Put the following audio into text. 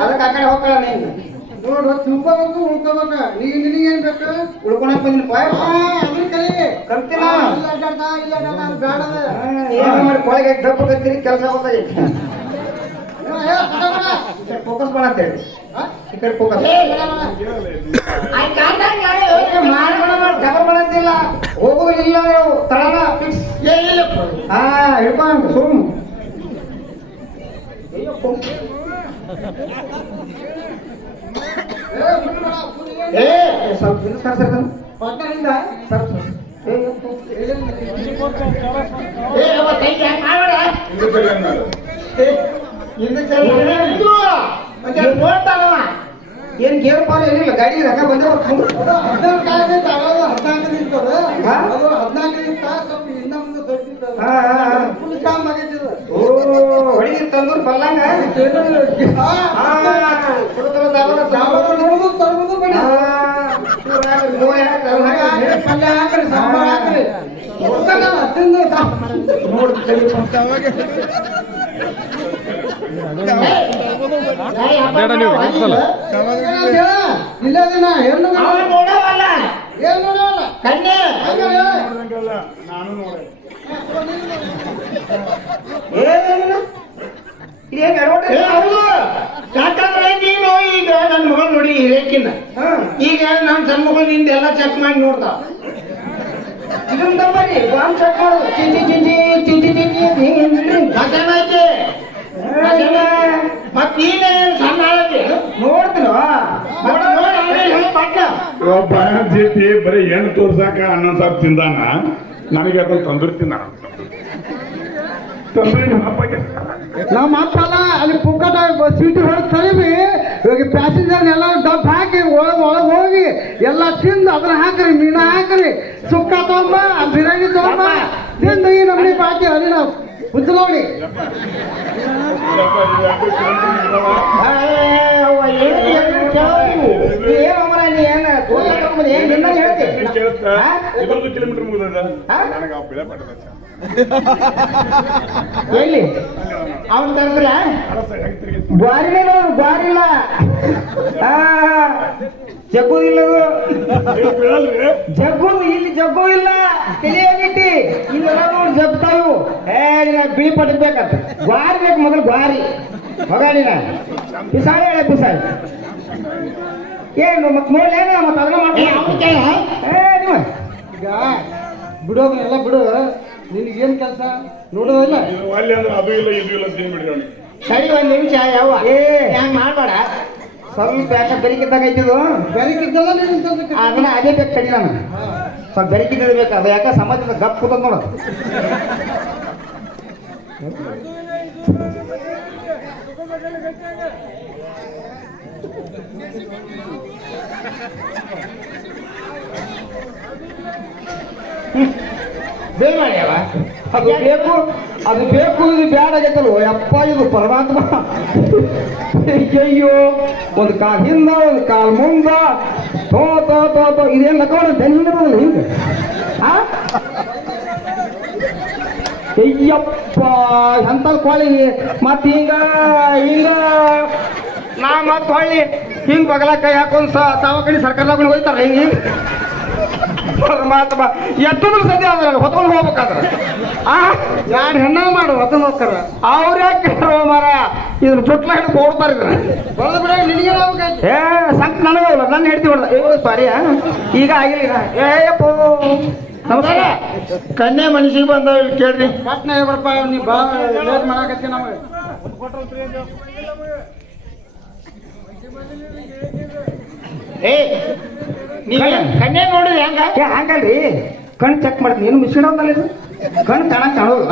ಅದಕ್ಕೆ ಆ ಕಡೆ ಹೋಗ್ತಾಳ ನೀನು. ನೋಡು ತಿಳ್ಕೋಬೇಕು ಉಳ್ಕೋಬೇಕ. ಈಗ ನಿನಗೇನ್ ಬೇಕು? ಉಳ್ಕೊಳಕ್ ಬಂದಿನ ಪಾಯ ಕಲಿ. ಇಲ್ಲ ಅಡ್ಡಾಡ್ತಾ, ಇಲ್ಲ ಅಡ್ಡಾಡ್ತಾ, ಅದು ಬೇಡ ಏನು ಮಾಡಿ ಕೊಳಗೆ ದಪ್ಪ ಕತ್ತೀರಿ ಕೆಲಸ ಪಟ. ಫೋಕಸ್ ಮಾಡತ್ತೇಳಿ ಆ? ಈ ಕಡೆ ಫೋಕಸ್ ಏ, ಪಟ ಪಟ. ಡಬಲ್ ಮಾಡಂತಿಲ್ಲ. ಇಲ್ಲ ನೀವು ತಳನ ಫಿಕ್ಸ್ ಹಾ ಹಿಡ್ಕೊಂಡು ಸುಮ್ ಏ, ಸ್ವಲ್ಪ ಸರ್ ಸರ್ ಪಟ್ಟಣಿಂದ ಸರ್ ಸರ್. ಏನ್ ಗೇರ್ ಪಾಲ್ ಏನಿಲ್ಲ ಗಾಡಿ ರೊಕ್ಕ ಬಂದೇ ಹದಿನಾಲ್ಕು ಹದಿನಾಲ್ಕು ಹದಿನಾಲ್ಕು ಹದಿನಾಲ್ಕು ಹೊಡಿ ತಂದೂರ್ ಬಲ್ಲಂಗ ಆ, ಹಾ ಚಲೋ ಚಲೋ ದಾಬರ ಜಾಮದ ನೋಡುದು, ತರುವುದು ಬೇಡ. ಹಾಗೆ ಹಾಕ್ರಿ, ಪಲ್ಯ ಹಾಕ್ರಿ, ಸಾಂಬಾರ್ ಹಾಕ್ರಿ. ಉಳ್ಕೊಂಡವ, ತಿಂದು ತಾ- ಬೇಡ ನೀವು ಗೊತ್ತಲ್ಲ ಏನಂತ ಹೇಳ? ಇಲ್ಲೇ ದಿನ ಹೆಣ್ಣು ಗಂಡು ಅವ ನೋಡವಲ್ಲ ಏನ್ ನೋಡವಲ್ಲ ಕಣ್ಣೆ ಹಂಗ ಹೇಳ. ಇದೇನ್ ಎಡವಟ್ರಿ? ಏ ಹೌದು ಯಾಕಂದ್ರೆ ನೀನು ಈಗ ನನ್ನ ಮಗಳು ನೋಡಿ ಹಿರೇಕಿನ ಹಾಂ. ಈಗ ನನ್ನ ಸಣ್ಣ ಮಗಳು ನಿಂದ ಎಲ್ಲ ಚೆಕ್ ಮಾಡಿ ನೋಡ್ತಾವ ಇದನ್ನ ತಗೊಂಬರ್ರಿ, ಬಾಂಬ್ ಚೆಕ್ ಮಾಡೋದು. ಚಿಂಚಿ ಚಿಂಚಿ ಚಿಂಚಿ ಚಿಂಚಿ ಅಂತ ಹಿಂಗ್ ಮತ್ ನೀನೇನ್ ಸಣ್ಣ ಆಗತಿ ನೋಡ್ತೀನೋ? ನೋಡ ನೋಡ ಆಮೇಲೆ ಹೇಳಿ ಪಟ್ನ. ಒಬ್ಬ ಜೀತಿ ಬರೀ ಏನು ತೋರ್ಸಾಕ ಅನ್ನ ಸಾಕು ತಿಂದಾನ? ನನಗೆ ಅದನ್ನ ತಂದಿರ್ತೀನಿ ತಿಂದಾನ ನಮ್ಮ ಅಪ್ಪ ಅಲ್ಲ ಪುಕ್ಕಟ ಸೀಟಿ ಹೊಡೆದು ತರೀವಿ ಇವಾಗ ಪ್ಯಾಸೆಂಜರ್ ಎಲ್ಲ ಡಬ್ ಹಾಕಿ ಒಳಗೆ ಒಳಗೆ ಹೋಗಿ ಎಲ್ಲ ತಿಂದು ಅದನ್ನ ಹಾಕ್ರಿ ಮೀನ ಹಾಕ್ರಿ ಸುಕ್ಕ ತಗೊಂಬ ಬಿರಿಯಾನಿ ತಗೊಂಬ ತಿಂದು ಈ ನಮ್ಮನೆ ಬಾಕಿ ಅಲ್ಲಿ ನಾವು ಕುಂತ್ಕೊಳ್ಳಿ ಏನು ಹೋಗ್ಬೋದು, ಹೇಳ್ತೀನಿ ಕಿಲೋಮೀಟರ್ ಮುಗಿದ ನನಗೆ ಆ ಬೆಳೆ ಪಟ್ಟದ ಎಲ್ಲಿ? ಅವನ್ ತಿರುಗಿ ಗ್ವಾರಿನೇ ಗ್ವಾರಿಲ್ಲ ಆ ಜಗ್ಗುದಿಲ್ಲ ಜಗ್ಗು ಇಲ್ಲಿ ಜಗ್ಗು ಇಲ್ಲ. ತಿಳಿಯಾಗಿಟ್ಟಿ ಇಲ್ಲೆಲ್ಲ ನೋಡಿ ಜಗ್ತಾವು. ಏ ನಿನ್ನ ಬಿಳಿ ಪಟ್ಟಬೇಕಂತ ಗ್ವಾರಿ ಬೇಕು ಮೊದಲು ಗ್ವಾರಿ ಹೊಗಾಡಿನ ಪಿಸಾಳಿ ಹೇಳ ಪಿಸಾಳಿ ಏನು ಮತ್ತೆ ನೋಡ್ಲೇನ ಮತ್ತೆ ಅದನ್ನ ಮಾಡ್ತೀನಿ ಏ ನೀವು. ಈಗ ಬಿಡೋದನ್ನೆಲ್ಲ ಬಿಡು. ನಿನಗೇನು ಕೆಲಸ? ನೋಡೋದಿಲ್ಲ ಅಲ್ಲಿ ಅಂದ್ರೆ ಅದು ಇಲ್ಲ ಇದು ಇಲ್ಲ ಸರಿ ಒಂದು ನಿಮಿಷ ಯಾವ ಏ. ಹ್ಯಾಂಗ ಮಾಡ್ಬೇಡ. ಸ್ವಲ್ಪ ಯಾಕೆ ಬೆರಿಕಿದ್ದಾಗ ಐತಿದು ಬೆರಿಕಿದ್ದಲ್ಲ ನೀನು. ಅದನ್ನ ಅದೇ ಬೇಕು ಕಡಿ ನಾನು. ಸ್ವಲ್ಪ ಬೆರಿಕಿದ್ದು ಬೇಕು. ಅದು ಯಾಕೆ ಸಮಾಜದ ಗಪ್ ಕೂತದ ನೋಡೋದು ಬೇಗ ಮಾಡ್ಯಾವ ಅದು ಬೇಕು ಅದು ಬೇಕು, ಇದು ಬ್ಯಾಡ ಆಗೈತಲ್ವ ಯಪ್ಪ, ಇದು ಪರಮಾತ್ಮ. ಅಯ್ಯಯ್ಯೋ, ಒಂದು ಕಾಲ್ ಹಿಂದ, ಒಂದು ಕಾಲ್ ಮುಂದ. ತೋ ತೋ ತೋ ತೋ, ಇದೇನ್ ಲಕೋಣ ಬೆನ್ನಿರೋದಿಲ್ಲ ಹಿಂಗೆ. ಆ? ಅಯ್ಯಪ್ಪ ಎಂತ ಕೋಳಿ? ಮತ್ ಹಿಂಗ ಹಿಂಗ ನಾ ಮತ್ ಹೊಳ್ಳಿ ಹಿಂಗ್ ಬಗಲ ಕೈ ಹಾಕೊಂಡ್ ಕಡೆ ಸರ್ಕಾರದಾಗ ಹೋಯ್ತಾರ ಹಿಂಗ್ ಹಿಂಗ್. ಪರಮಾತ್ಮ ಎತ್ತದ್ರು ಸದ್ಯ ಅದ್ರ ಹೊತ್ಕೊಂಡು ಹೋಗ್ಬೇಕಾದ್ರೆ. ಆ ಯಾರು ಹೆಣ್ಣ ಮಾಡು ಹೋಗ್ತಾರ. ಅವ್ರ ಯಾಕೆ ಮರ ಇದ್ರ ಚುಟ್ಲ ಹಿಡಿದು ಓಡ್ತಾರೆ ಇದ್ರ. ಹೊಡೆದ ಬಿಡ ನಿನಗೆ ಆಗ್ಬೇಕಾಯ್ತು? ಏ ಸಂಕ ನನಗಲ್ಲ ನನ್ನ ಹೇಳ್ತಿ ಹೊಡ್ದ ಏ ಸಾರಿ ಈಗ ಆಗಿಲ್ಲ. ಏ ಯಪ್ಪ ನಮಸ್ಕಾರ. ಕನ್ಯೆ ಮನಸ್ಸಿಗೆ ಬಂದವ ಇಲ್ಲಿ ಕೇಳ್ರಿ. ಪಟ್ನ ಹೇಳ್ಬಿಡಪ್ಪ ನೀವು ಬಾ ಲೇಟ್ ಮಾಡಾಕತ್ತಿ ನಮಗೆ? ಏ ನೀವ್ ಕನ್ಯೆ ನೋಡಿದ್ರೆ ಹೆಂಗ? ಹಂಗಲ್ರಿ. ಕಣ್ ಚೆಕ್ ಮಾಡ್ತೀನಿ ಏನು ಮಿಷಿನ್ ಅಂತಲ್ಲ ಇದು? ಕಣ್ ಕಾಣ ಕಾಣೋದು